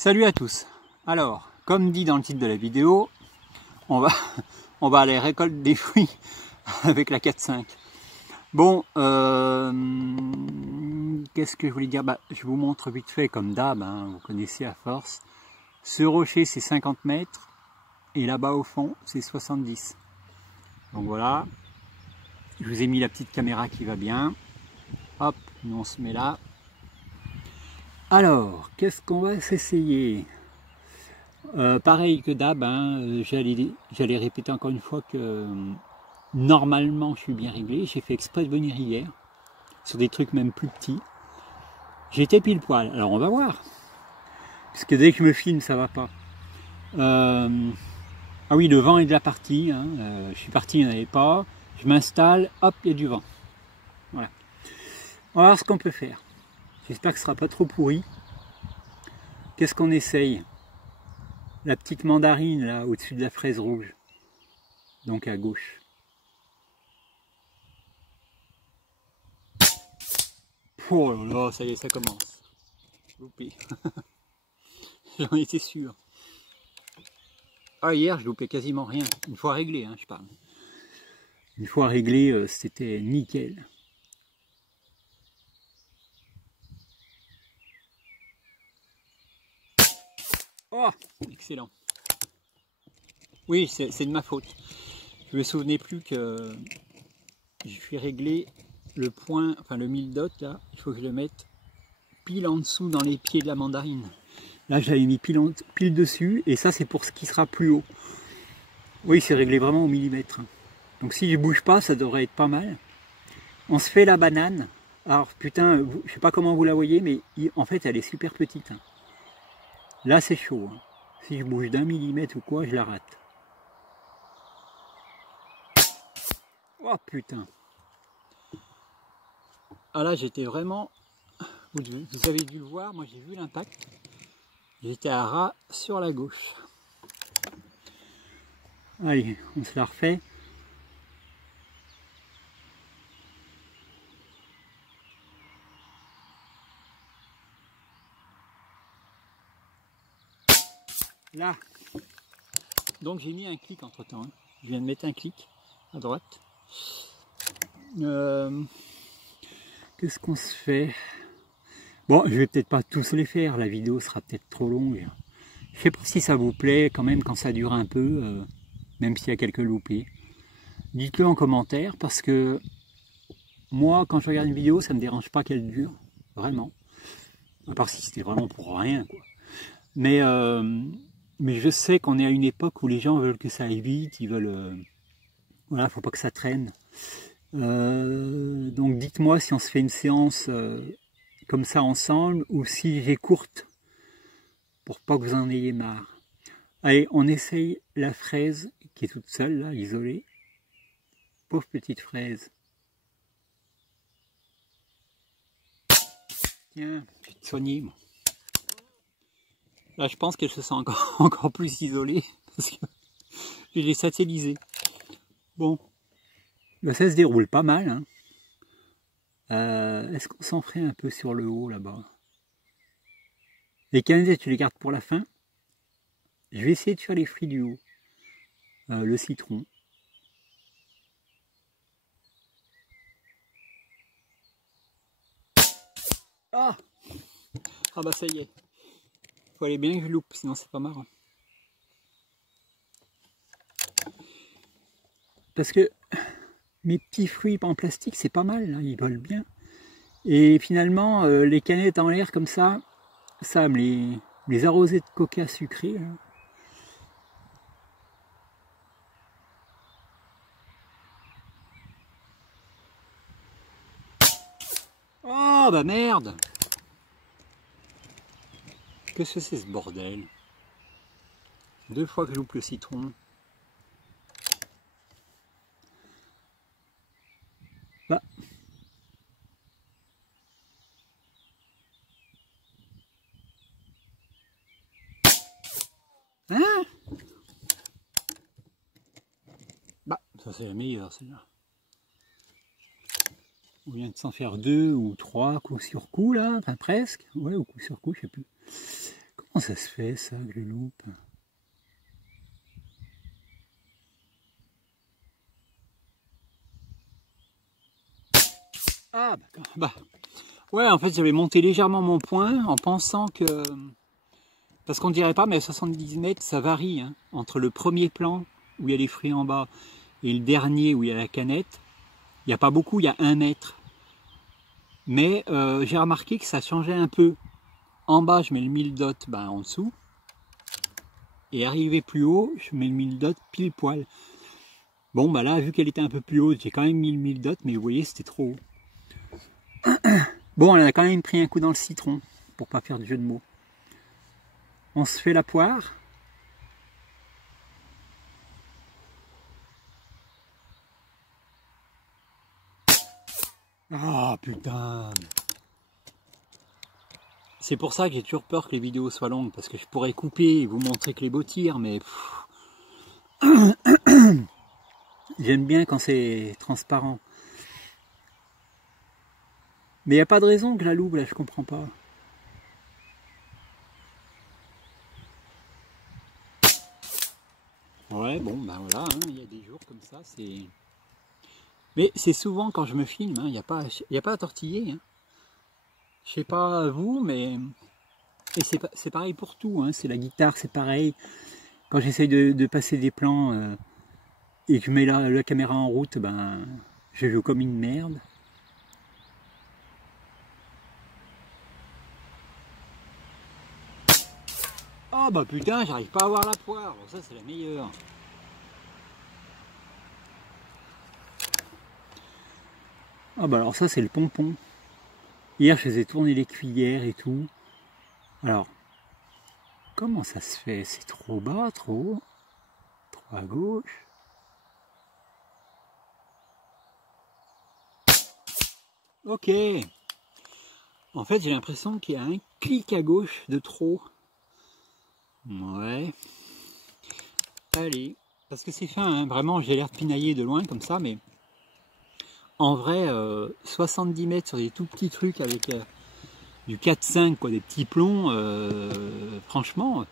Salut à tous. Alors, comme dit dans le titre de la vidéo, on va aller récolter des fruits avec la 4.5. Bon, qu'est-ce que je voulais dire? Je vous montre vite fait comme d'hab, hein, vous connaissez à force. Ce rocher c'est 50 mètres et là-bas au fond c'est 70. Donc voilà, je vous ai mis la petite caméra qui va bien. Hop, nous on se met là. Alors, qu'est-ce qu'on va s'essayer? Pareil que d'hab, hein, j'allais répéter encore une fois que normalement je suis bien réglé. J'ai fait exprès de venir hier, sur des trucs même plus petits. J'étais pile poil, alors on va voir. Parce que dès que je me filme, ça va pas. Ah oui, le vent est de la partie, hein. Je suis parti, il n'y en avait pas. Je m'installe, hop, il y a du vent. Voilà. On va voir ce qu'on peut faire. J'espère que ce ne sera pas trop pourri. Qu'est-ce qu'on essaye? La petite mandarine là au-dessus de la fraise rouge, donc à gauche. Oh là là, ça y est, ça commence. Loupé. J'en étais sûr. Ah, hier je loupais quasiment rien. Une fois réglé, hein, je parle. Une fois réglé, c'était nickel. Oh, excellent. Oui, c'est de ma faute. Je me souvenais plus que je suis réglé le point, enfin le 1000 dot là, il faut que je le mette pile en dessous dans les pieds de la mandarine. Là j'avais mis pile dessus et ça c'est pour ce qui sera plus haut. Oui, c'est réglé vraiment au millimètre. Donc si je bouge pas, ça devrait être pas mal. On se fait la banane. Alors putain, je sais pas comment vous la voyez, mais en fait elle est super petite. Là c'est chaud. Si je bouge d'1 millimètre ou quoi, je la rate. Oh putain. Ah là j'étais vraiment, vous avez dû le voir, moi j'ai vu l'impact. J'étais à ras sur la gauche. Allez, on se la refait. Là. Donc j'ai mis un clic entre temps. Hein. Je viens de mettre un clic à droite. Qu'est-ce qu'on se fait? Bon, je vais peut-être pas tous les faire. La vidéo sera peut-être trop longue. Je sais pas si ça vous plaît quand même quand ça dure un peu, même s'il y a quelques loupés. Dites-le en commentaire parce que moi, quand je regarde une vidéo, ça me dérange pas qu'elle dure, vraiment. À part si c'était vraiment pour rien, quoi. Mais je sais qu'on est à une époque où les gens veulent que ça aille vite, ils veulent... voilà, faut pas que ça traîne. Donc dites-moi si on se fait une séance comme ça ensemble ou si j'ai courte pour pas que vous en ayez marre. Allez, on essaye la fraise qui est toute seule, là, isolée. Pauvre petite fraise. Tiens, je vais te soigner, moi. Là, je pense qu'elle se sent encore plus isolée parce que je l'ai satellisée. Bon, là, ça se déroule pas mal. Hein. Est-ce qu'on s'en ferait un peu sur le haut, là-bas? Les canettes, tu les gardes pour la fin. Je vais essayer de faire les fruits du haut. Le citron. Ah! Ah bah ça y est. Faut aller bien que je loupe, sinon c'est pas marrant. Parce que mes petits fruits en plastique, c'est pas mal, là, ils volent bien. Et finalement, les canettes en l'air comme ça va me les arroser de coca sucré. Là. Oh bah merde! Qu'est-ce que c'est ce bordel? 2 fois que je loupe le citron. Bah. Hein? Bah, ça c'est la meilleure celle-là. On vient de s'en faire 2 ou 3 coup sur coup là, enfin presque. Ouais, ou coup sur coup, je sais plus Comment ça se fait ça que je loupe? Ah bah, ouais, en fait j'avais monté légèrement mon point en pensant que... Parce qu'on dirait pas, mais à 70 mètres ça varie, hein, entre le premier plan où il y a les fruits en bas et le dernier où il y a la canette. Il n'y a pas beaucoup, il y a 1 mètre. Mais j'ai remarqué que ça changeait un peu. En bas je mets le 1000 dots en dessous. Et arrivé plus haut, je mets le 1000 dots pile poil. Bon bah là, vu qu'elle était un peu plus haute, j'ai quand même mis le 1000 dots, mais vous voyez, c'était trop haut. Bon, on a quand même pris un coup dans le citron, pour pas faire de jeu de mots. On se fait la poire. Ah putain! C'est pour ça que j'ai toujours peur que les vidéos soient longues, parce que je pourrais couper et vous montrer que les beaux tirs, mais... J'aime bien quand c'est transparent. Mais il n'y a pas de raison que je la loupe, là, je comprends pas. Ouais, bon, ben voilà, hein, il y a des jours comme ça, c'est... Mais c'est souvent quand je me filme, il n'y a pas à tortiller. Hein. Je sais pas vous, mais... Et c'est pareil pour tout, hein. C'est la guitare, c'est pareil. Quand j'essaye de passer des plans et que je mets la caméra en route, ben, je joue comme une merde. Oh bah putain, j'arrive pas à voir la poire. Bon, ça c'est la meilleure. Ah bah alors ça c'est le pompon. Hier je faisais tourner les cuillères et tout. Alors, comment ça se fait? C'est trop bas, trop haut, trop à gauche. Ok. En fait j'ai l'impression qu'il y a un clic à gauche de trop. Ouais. Allez. Parce que c'est fin, hein. Vraiment j'ai l'air de pinailler de loin comme ça, mais... En vrai, 70 mètres sur des tout petits trucs avec du 4-5, quoi, des petits plombs, franchement,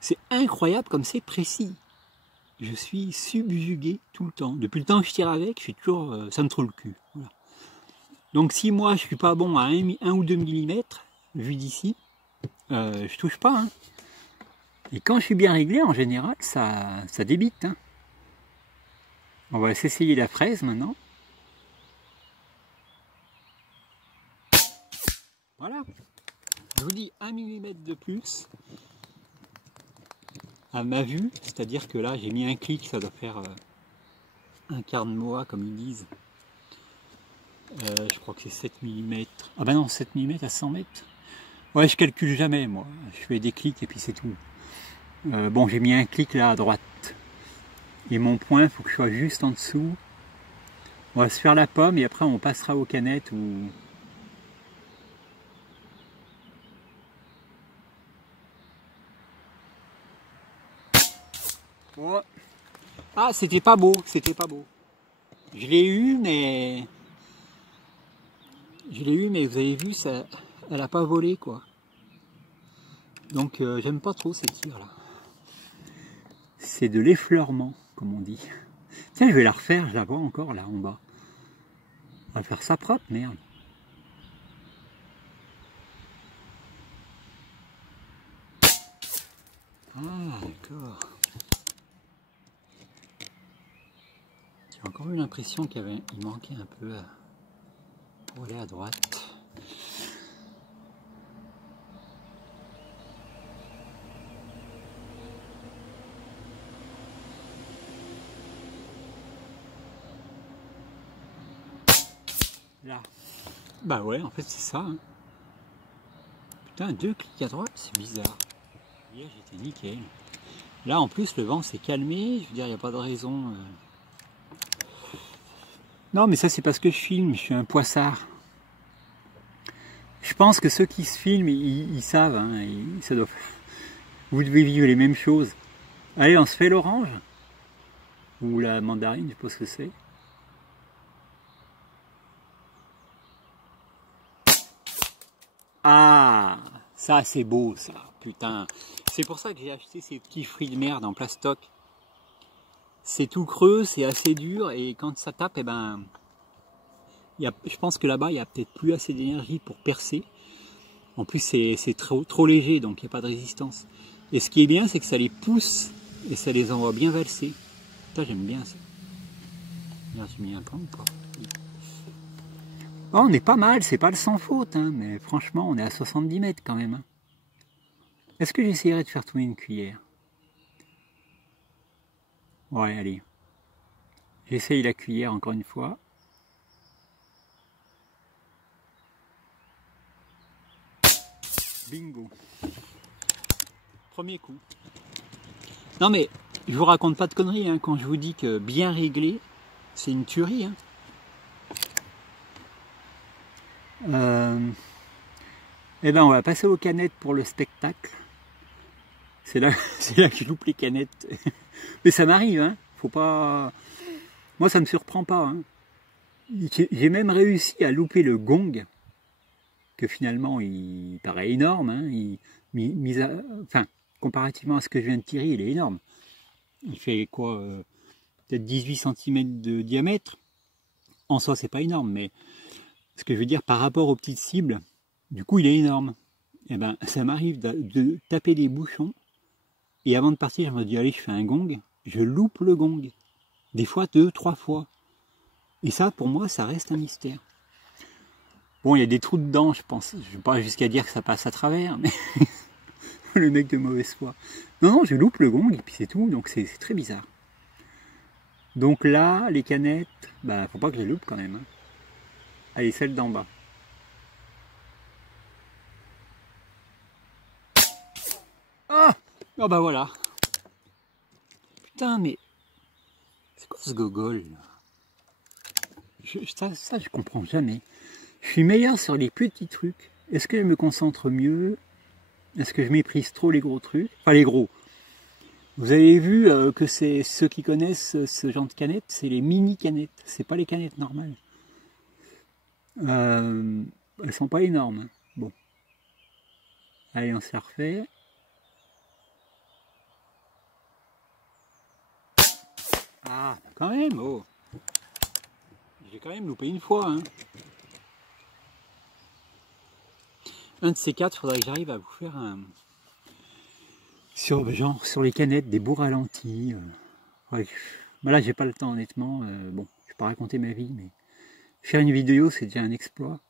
c'est incroyable comme c'est précis. Je suis subjugué tout le temps. Depuis le temps que je tire avec, je suis toujours, ça me trouve le cul. Voilà. Donc si moi je suis pas bon à 1 ou 2 mm, vu d'ici, je touche pas. Hein. Et quand je suis bien réglé, en général, ça débite. Hein. On va s'essayer la fraise maintenant. Voilà. Je vous dis 1 mm de plus à ma vue, c'est-à-dire que là j'ai mis un clic, ça doit faire un quart de mois comme ils disent. Je crois que c'est 7 mm. Ah bah non, 7 mm à 100 mètres. Ouais, je calcule jamais moi, je fais des clics et puis c'est tout. Bon, j'ai mis un clic là à droite. Et mon point, il faut que je sois juste en dessous. On va se faire la pomme et après on passera aux canettes ou... Oh. Ah, c'était pas beau, c'était pas beau. Je l'ai eu, mais vous avez vu, ça, elle a pas volé, quoi. Donc, j'aime pas trop ces tirs, là. C'est de l'effleurement, comme on dit. Tiens, je vais la refaire, je la vois encore, là, en bas. On va faire ça propre, merde. Ah, d'accord. J'ai encore eu l'impression qu'il manquait un peu pour aller à droite. Là. Bah ouais, en fait c'est ça. Hein. Putain, 2 clics à droite, c'est bizarre. Hier j'étais nickel. Là en plus le vent s'est calmé, je veux dire, il n'y a pas de raison. Non mais ça c'est parce que je filme, je suis un poissard. Je pense que ceux qui se filment, ils savent, hein, ça doit... Vous devez vivre les mêmes choses. Allez, on se fait l'orange. Ou la mandarine, je sais pas ce que c'est. Ah, Ça, c'est beau, ça. Putain. C'est pour ça que j'ai acheté ces petits fruits de merde en plastoc. C'est tout creux, c'est assez dur, et quand ça tape, eh ben, je pense que là-bas, il n'y a peut-être plus assez d'énergie pour percer. En plus, c'est trop léger, donc il n'y a pas de résistance. Et ce qui est bien, c'est que ça les pousse, et ça les envoie bien valser. Putain, j'aime bien ça. Regarde, j'ai mis un plan ou pas? Oh, on est pas mal, c'est pas le sans faute, hein, mais franchement, on est à 70 mètres quand même. Hein. Est-ce que j'essayerais de faire tourner une cuillère? Ouais, allez. J'essaye la cuillère encore une fois. Bingo. Premier coup. Non mais, je vous raconte pas de conneries, hein, quand je vous dis que bien réglé, c'est une tuerie. Hein. Eh ben, on va passer aux canettes pour le spectacle. C'est là que je loupe les canettes. Mais ça m'arrive, hein. Faut pas... Moi, ça me surprend pas. Hein. J'ai même réussi à louper le gong, que finalement, il paraît énorme. Hein. Enfin, comparativement à ce que je viens de tirer, il est énorme. Il fait quoi peut-être 18 cm de diamètre. En soi, c'est pas énorme, mais ce que je veux dire, par rapport aux petites cibles, du coup, il est énorme. Et ben, ça m'arrive de taper des bouchons. Et avant de partir, je me dis, allez, je fais un gong. Je loupe le gong. Des fois, 2, 3 fois. Et ça, pour moi, ça reste un mystère. Bon, il y a des trous dedans, je pense. Je ne vais pas jusqu'à dire que ça passe à travers, mais le mec de mauvaise foi. Non, non, je loupe le gong, et puis c'est tout. Donc, c'est très bizarre. Donc là, les canettes, bah, faut pas que je les loupe quand même. Hein. Allez, celle d'en bas. Ah! Oh bah voilà. Putain, mais... C'est quoi ce gogol là? Ça, je comprends jamais. Je suis meilleur sur les petits trucs. Est-ce que je me concentre mieux? Est-ce que je méprise trop les gros trucs? Enfin, les gros. Vous avez vu que c'est ceux qui connaissent ce genre de canettes, c'est les mini canettes. C'est pas les canettes normales. Elles sont pas énormes. Hein. Bon. Allez, on se la refait. Ah, quand même, oh. J'ai quand même loupé une fois. Hein. Un de ces quatre, il faudrait que j'arrive à vous faire un... Genre sur les canettes, des beaux ralentis. Ouais. Bah là, j'ai pas le temps, honnêtement. Bon, je vais pas raconter ma vie, mais faire une vidéo, c'est déjà un exploit.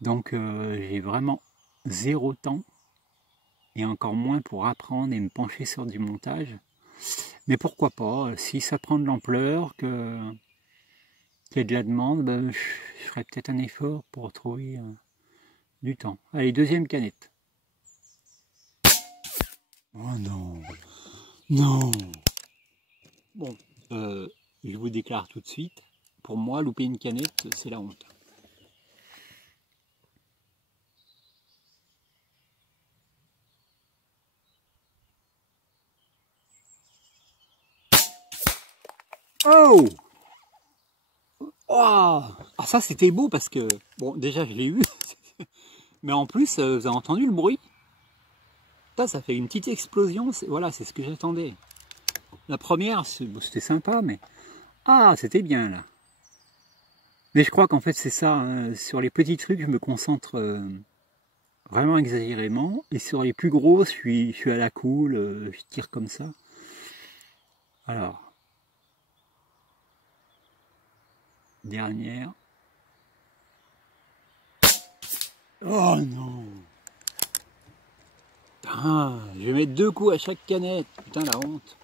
Donc, j'ai vraiment zéro temps. Et encore moins pour apprendre et me pencher sur du montage. Mais pourquoi pas, si ça prend de l'ampleur, qu'il y a de la demande, ben, je ferai peut-être un effort pour retrouver du temps. Allez, deuxième canette. Oh non, non. Bon, je vous déclare tout de suite, pour moi, louper une canette, c'est la honte. Oh! Oh! Ah, ça, c'était beau parce que, bon, déjà, je l'ai eu, mais en plus, vous avez entendu le bruit? Ça fait une petite explosion, voilà, c'est ce que j'attendais. La première, c'était sympa, mais... Ah, c'était bien, là. Mais je crois qu'en fait, c'est ça, hein. Sur les petits trucs, je me concentre vraiment exagérément, et sur les plus gros, je suis à la cool, je tire comme ça. Alors... Dernière. Oh non! Putain, je vais mettre 2 coups à chaque canette. Putain, la honte.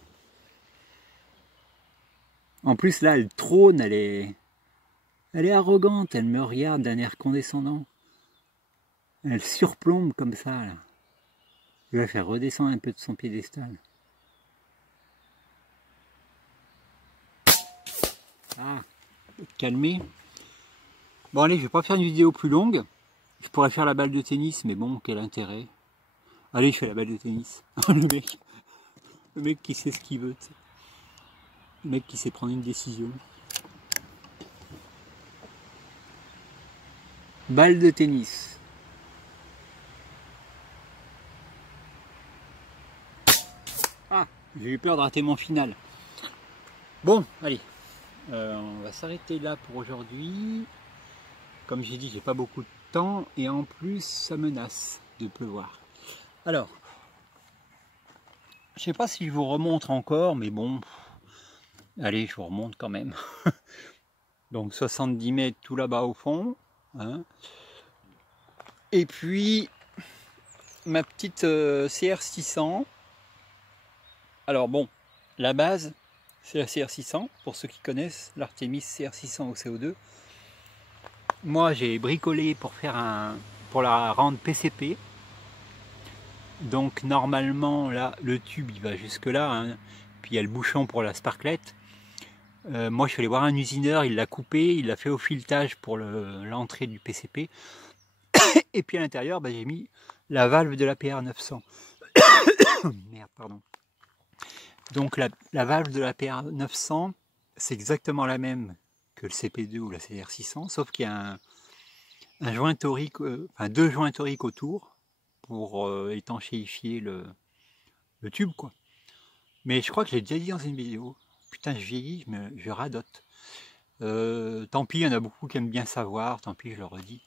En plus, là, elle trône, elle est arrogante, elle me regarde d'un air condescendant. Elle surplombe comme ça, là. Je vais la faire redescendre un peu de son piédestal. Ah, calmer. Bon, allez, je vais pas faire une vidéo plus longue. Je pourrais faire la balle de tennis, mais bon, quel intérêt. Allez, je fais la balle de tennis. Le mec qui sait ce qu'il veut. T'sais. Le mec qui sait prendre une décision. Balle de tennis. Ah, j'ai eu peur de rater mon final. Bon, allez, on va s'arrêter là pour aujourd'hui. Comme j'ai dit, j'ai pas beaucoup de temps et en plus ça menace de pleuvoir. Alors, je sais pas si je vous remontre encore, mais bon, allez, je vous remonte quand même. Donc 70 mètres tout là-bas au fond. Hein. Et puis ma petite CR600. Alors bon, la base c'est la CR600 pour ceux qui connaissent l'Artemis CR600 au CO2. Moi j'ai bricolé pour la rendre PCP. Donc normalement là le tube il va jusque là, hein. Puis il y a le bouchon pour la sparklette. Moi je suis allé voir un usineur, il l'a coupé, il l'a fait au filetage pour l'entrée du PCP. Et puis à l'intérieur j'ai mis la valve de la PR900. Merde, pardon. Donc la valve de la PR900 c'est exactement la même que le CP2 ou la CR600, sauf qu'il y a un joint torique, enfin deux joints toriques autour pour étanchéifier le tube quoi. Mais je crois que je l'ai déjà dit dans une vidéo. Putain, je vieillis, je radote. Tant pis, il y en a beaucoup qui aiment bien savoir, tant pis, je le redis.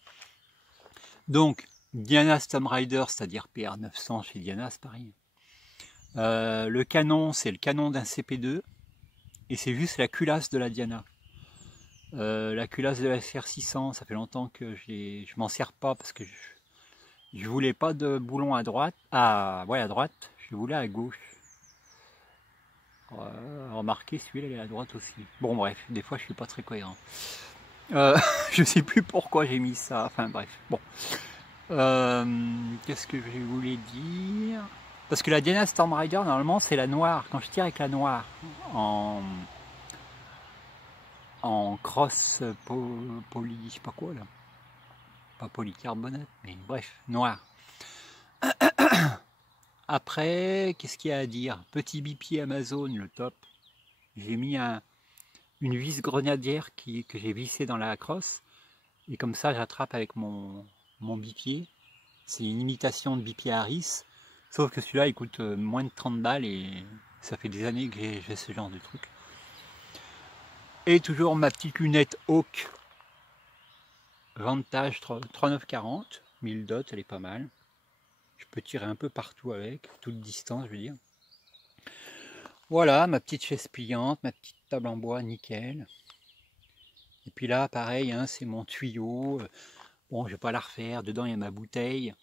Donc, Diana Storm Rider, c'est-à-dire PR900 chez Diana, c'est pareil. Le canon, c'est le canon d'un CP2, et c'est juste la culasse de la Diana. La culasse de la CR600, ça fait longtemps que je m'en sers pas, parce que je voulais pas de boulon à droite. Ah, ouais, à droite, je voulais à gauche. Remarquez, celui-là il est à droite aussi. Bon bref, des fois je suis pas très cohérent. Je sais plus pourquoi j'ai mis ça. Enfin bref, bon. Qu'est-ce que je voulais dire? Parce que la Diana Storm Rider, normalement c'est la noire. Quand je tire avec la noire en cross poly, je sais pas quoi là. Pas polycarbonate, mais bref, noir. Après, qu'est-ce qu'il y a à dire? Petit bipied Amazon, le top. J'ai mis une vis grenadière que j'ai vissée dans la crosse. Et comme ça, j'attrape avec mon bipied. C'est une imitation de bipied Harris. Sauf que celui-là, il coûte moins de 30 balles et ça fait des années que j'ai ce genre de truc. Et toujours ma petite lunette Hawk Vantage 3940. 1000 dots, elle est pas mal. Je peux tirer un peu partout avec, toute distance, je veux dire. Voilà, ma petite chaise pliante, ma petite table en bois, nickel. Et puis là, pareil, hein, c'est mon tuyau. Bon, je vais pas la refaire. Dedans, il y a ma bouteille.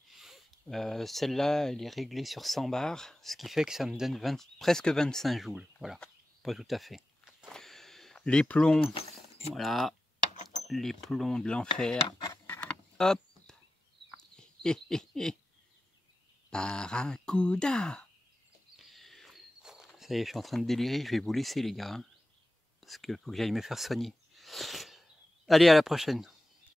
Celle-là, elle est réglée sur 100 bars, ce qui fait que ça me donne presque 25 joules. Voilà, pas tout à fait. Les plombs, voilà, les plombs de l'enfer. Hop. Barracuda. Ça y est, je suis en train de délirer, je vais vous laisser les gars, hein, parce qu'il faut que j'aille me faire soigner. Allez, à la prochaine.